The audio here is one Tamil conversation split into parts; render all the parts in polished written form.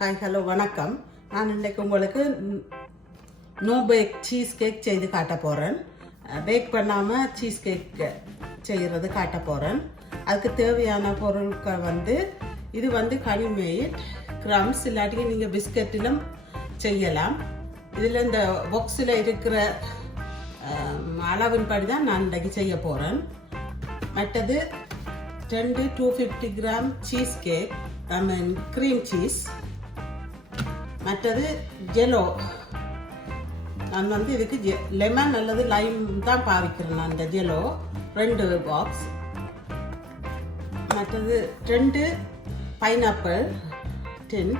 ஹாய் ஹலோ வணக்கம். நான் இன்றைக்கு உங்களுக்கு நோ பேக் சீஸ் கேக் செய்து காட்ட போகிறேன். பேக் பண்ணாமல் சீஸ் கேக் செய்கிறது காட்ட போகிறேன். அதுக்கு தேவையான பொருட்கள் இது கனிமேட் கிரம்ஸ், இல்லாட்டி நீங்கள் பிஸ்கட்டிலும் செய்யலாம். இதில் இந்த பாக்ஸில் இருக்கிற அளவின்படி தான் நான் இன்றைக்கு செய்ய போகிறேன். மற்றது 250 gram cheesecake, cream cheese. மற்றது ஜெலோ, நான் இதுக்கு லெமன் அல்லது லைம் தான் பாவிக்கிறேன். நான் இந்த ஜெலோ 2 பாக்ஸ். மற்றது 2 பைனாப்பிள் டின்,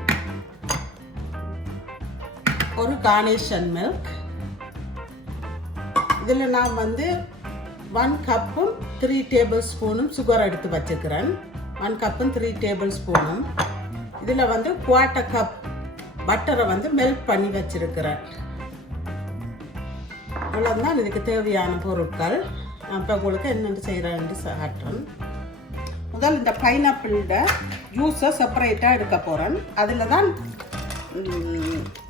ஒரு கார்னேஷன் மில்க். இதில் நான் 1 கப்பும் 3 டேபிள் ஸ்பூனும் சுகர் எடுத்து வச்சுக்கிறேன். 1 கப்பும் 3 டேபிள் ஸ்பூனும். இதில் 1/4 கப் பட்டரை மெல்ட் பண்ணி வச்சிருக்கிறேன். அவ்வளோதான் இதுக்கு தேவையான பொருட்கள். இப்போ உங்களுக்கு என்னென்னு செய்கிறேன்னு காட்டுறேன். முதல் இந்த பைனாப்பிளோட ஜூஸை செப்பரேட்டாக எடுக்க போகிறேன். அதில் தான்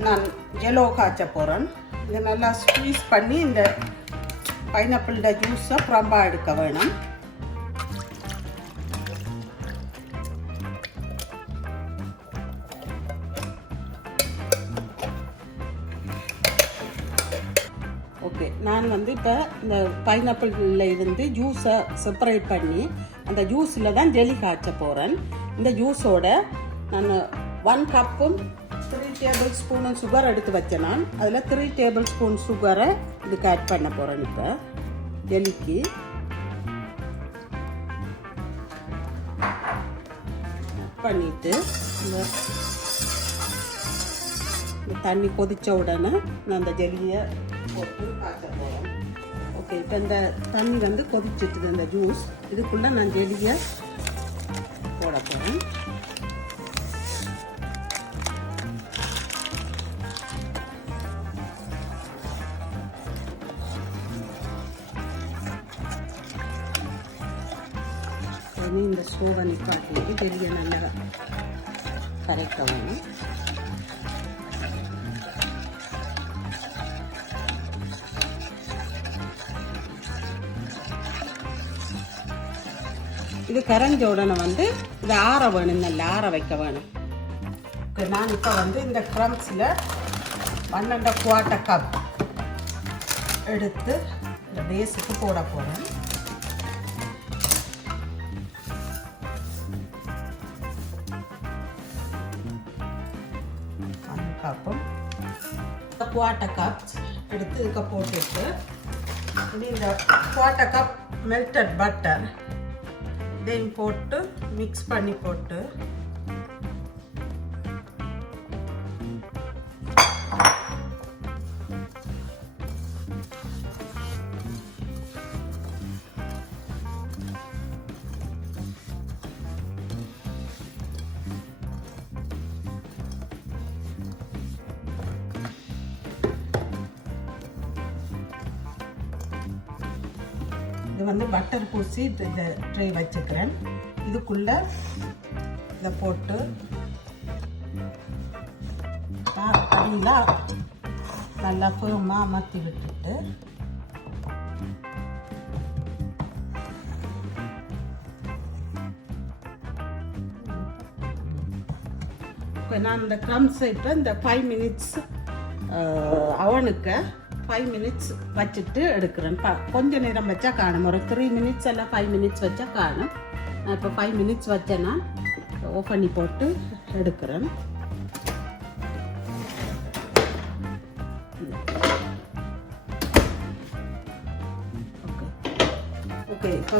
நான் ஜெலோ காய்ச்ச போகிறேன். இதை நல்லா ஸ்குவீஸ் பண்ணி இந்த பைனாப்பிளோட ஜூஸை புறம்பாக எடுக்க வேணும். ஓகே, நான் இப்போ இந்த பைனாப்பிளில் இருந்து ஜூஸை செப்பரேட் பண்ணி அந்த ஜூஸில் தான் ஜெலி காய்ச்ச போகிறேன். இந்த ஜூஸோட நான் 1 கப்பும் 3 டேபிள் ஸ்பூனும் சுகர் எடுத்து வச்சேன். நான் அதில் 3 டேபிள் ஸ்பூன் சுகரை இதுக்கு ஆட் பண்ண போகிறேன். இப்போ ஜெலிக்கு பண்ணிட்டு இந்த தண்ணி கொதிச்ச உடனே நான் அந்த ஜெல்லியை போட்டு காய்ச்ச போகிறேன். ஓகே, இப்போ இந்த தண்ணி கொதிச்சிட்டுது. இந்த ஜூஸ் இதுக்குள்ளே நான் ஜெல்லியை போட போகிறேன். இந்த சோவனை காட்டிட்டு ஜெல்லியை நல்லா கரைக்க வேணும். இது கரைஞ்ச உடனே இதை ஆற வேணும், நல்லா ஆற வைக்க வேணும். நான் இப்போ இந்த க்ரம்ஸில் 1.25 கப் எடுத்து இந்த பேஸுக்கு போட போகிறேன். கப்பும் 1/4 கப் எடுத்து இதுக்கு போட்டுட்டு இந்த 1/4 கப் மெல்டட் பட்டர் இதையும் போட்டு மிக்ஸ் பண்ணி போட்டு இது பட்டர் பூசி இந்த ட்ரை வச்சுக்கிறேன். இதுக்குள்ள இதை போட்டு அடியில் நல்லா ஃபேமாக அமர்த்தி விட்டுட்டு இப்போ நான் இந்த க்ரம்ஸை இப்போ இந்த 5 மினிட்ஸ் அவனுக்கு 5 மினிட்ஸ் வச்சுட்டு எடுக்கிறேன். கொஞ்ச நேரம் வச்சா காணும். ஒரு 3 மினிட்ஸ் எல்லாம் 5 மினிட்ஸ் வச்சா காணும். நான் இப்போ 5 மினிட்ஸ் வச்சேன்னா ஆஃப் பண்ணி போட்டு எடுக்கிறேன். ஓகே, இப்போ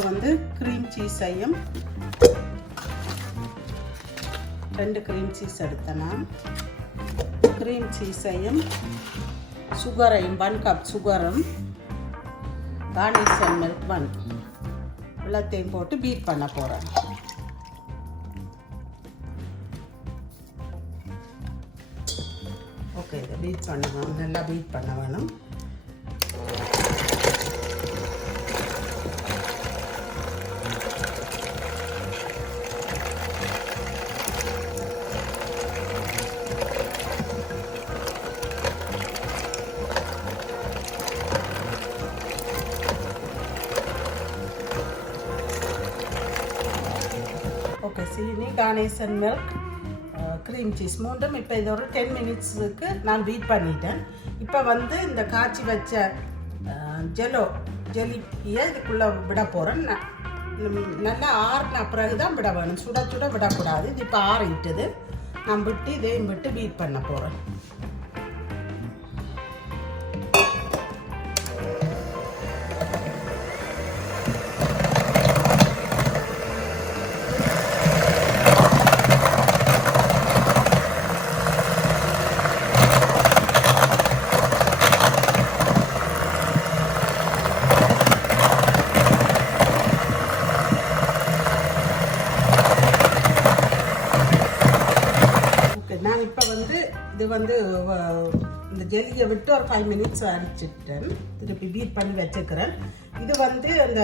க்ரீம் சீஸையும் 2 க்ரீம் சீஸ் எடுத்தேன். நான் க்ரீம் சீஸையும் சுகரையும் 1 கப் சுகரும் கார்னேஷன் மில்க் 1 எல்லாத்தையும் போட்டு பீட் பண்ண போகிறேன். ஓகே, இதை பீட் பண்ண வேணும், நல்லா பீட் பண்ண வேணும். இனி கார்னேஷன் மில்க் க்ரீம் சீஸ் மூண்டும் இப்போ இது ஒரு 10 மினிட்ஸுக்கு நான் பீட் பண்ணிட்டேன். இப்போ வந்து இந்த காய்ச்சி வச்ச ஜெலியை இதுக்குள்ளே விட போகிறேன். நல்லா ஆறின பிறகு தான் விட வேணும், சுட சுட விடக்கூடாது. இது இப்போ ஆறிட்டுது, நான் விட்டு இதையும் விட்டு பீட் பண்ண போகிறேன். நான் இப்போ வந்து இது வந்து இந்த ஜெல்லியை விட்டு ஒரு 5 மினிட்ஸ் அடிச்சுட்டேன். திருப்பி பீட் பண்ணி வச்சுக்கிறேன். இது வந்து அந்த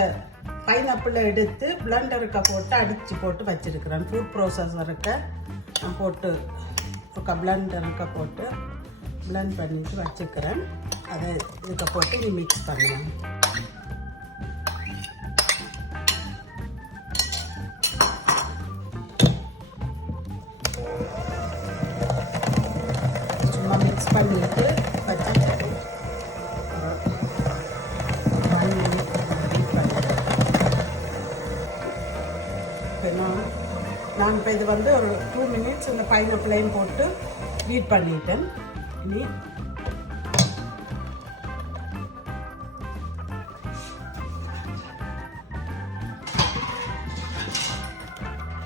பைனாப்பிளை எடுத்து பிளண்டருக்கு போட்டு அடித்து போட்டு வச்சுருக்கிறேன். ஃபுட் ப்ராசஸருக்கு நான் போட்டு பிளண்டருக்கு போட்டு பிளண்ட் பண்ணிட்டு வச்சுக்கிறேன். அதை இதுக்கு போட்டு நீ மிக்ஸ் பண்ணுவேன். மிக்ஸ் பண்ணிட்டு வச்சுட்டு நான் இப்போ இது வந்து ஒரு 2 மினிட்ஸ் இந்த பைனாப்பிளையும் போட்டு பீட் பண்ணிட்டேன். இனி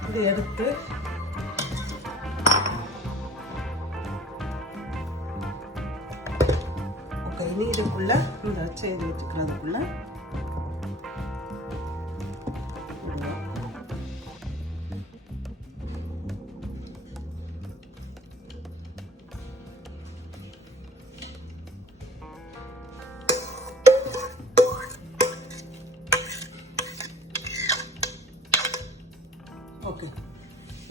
இது எடுத்து இனி இதுக்குள்ள இந்த செய்து வச்சுக்கிறதுக்குள்ள ஓகே,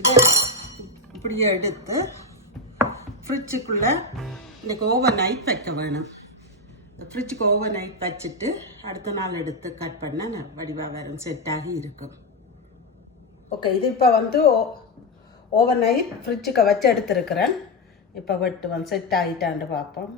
இதை இப்படியே எடுத்து ஃப்ரிட்ஜுக்குள்ள இன்னைக்கு ஓவர் நைட் வைக்க வேணும். ஃப்ரிட்ஜுக்கு ஓவர் நைட் வச்சுட்டு அடுத்த நாள் எடுத்து கட் பண்ணால் வடிவாக வரும், செட் ஆகி இருக்கும். ஓகே, இது இப்போ வந்து ஓவர் நைட் ஃப்ரிட்ஜுக்கு வச்சு எடுத்துருக்கிறேன். இப்போ வெட்டுவோம், செட் ஆகிட்டான்னு பார்ப்போம்.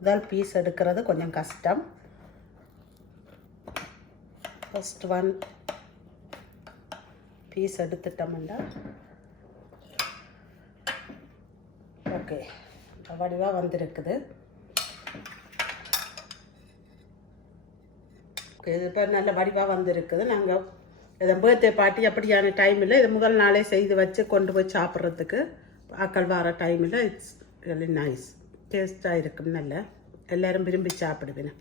முதல் பீஸ் எடுக்கிறது கொஞ்சம் கஷ்டம். ஃபர்ஸ்ட் 1 பீஸ் எடுத்துட்டோம்னா ஓகே, வடிவாக வந்திருக்குது. ஓகே, இது இப்போ நல்ல வடிவாக வந்திருக்குது. நாங்கள் இதை பர்த்டே பார்ட்டி அப்படியான டைமில் இது முதல் நாளே செய்து வச்சு கொண்டு போய் சாப்பிட்றதுக்கு ஆக்கள் வர டைமில் இட்ஸ் ரியலி நைஸ், டேஸ்ட்டாக இருக்கும். நல்லா எல்லோரும் விரும்பி சாப்பிடுவேன்.